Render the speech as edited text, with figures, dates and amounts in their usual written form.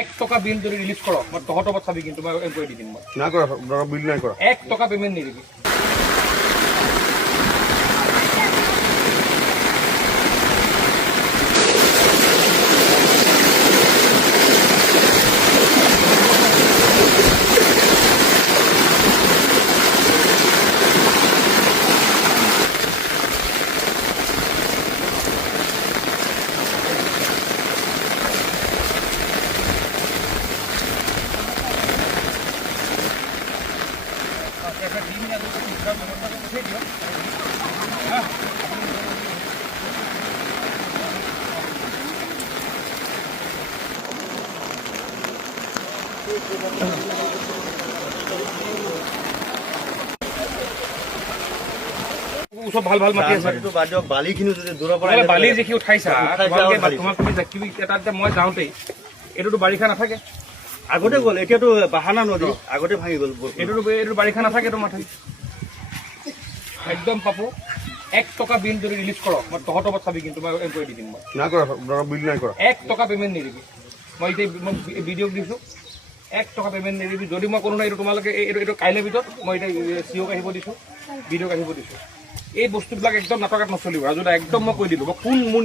1 টকা বিল যদি ৰিলিজ কৰো মই তহঁতৰ পৰা চাবি কিন্তু মই এমপ্লয় দি দিম মই না কৰা বিল নাই কৰা 1 টকা পেমেন্ট নিদিবি উসব ভাল ভাল মাটি আছে তো বাদ বালিখিনি যদি দূৰৰ পৰা বালি যেখি উঠাইছা তোমাক মই যাওঁতেই এইটোতো বাৰিষা নাথাকে আগতে গ'ল এতিয়াতো বাহানা নদী আগতে ভাঙি গ'ল এইটো বাৰিষা নাথাকে তো মাথাই একদম পাপো 1 টকা বিল যদি ৰিলিজ কৰো মই তহঁতৰ পৰা চাবি কিন্তু মই এমপ্লয় দি দিম মই না কৰা বিল নাই কৰা 1 টকা পেমেন্ট নিদিবি মই এতিয়া ভিডিঅ' দিছো 1 টকা পেমেন্ট নিদিবি যদি মই কোনো এইটো তোমালোকে এইটো কাইলৈ ভিতৰত মই এতিয়া সিঅ'ক আহিব দিছো ভিডিঅ'ক আহিব দিছো এই বস্তুবিলাক একদম নাটকাত নচলিব আৰু যদি একদম মই কৈ দিলো কোন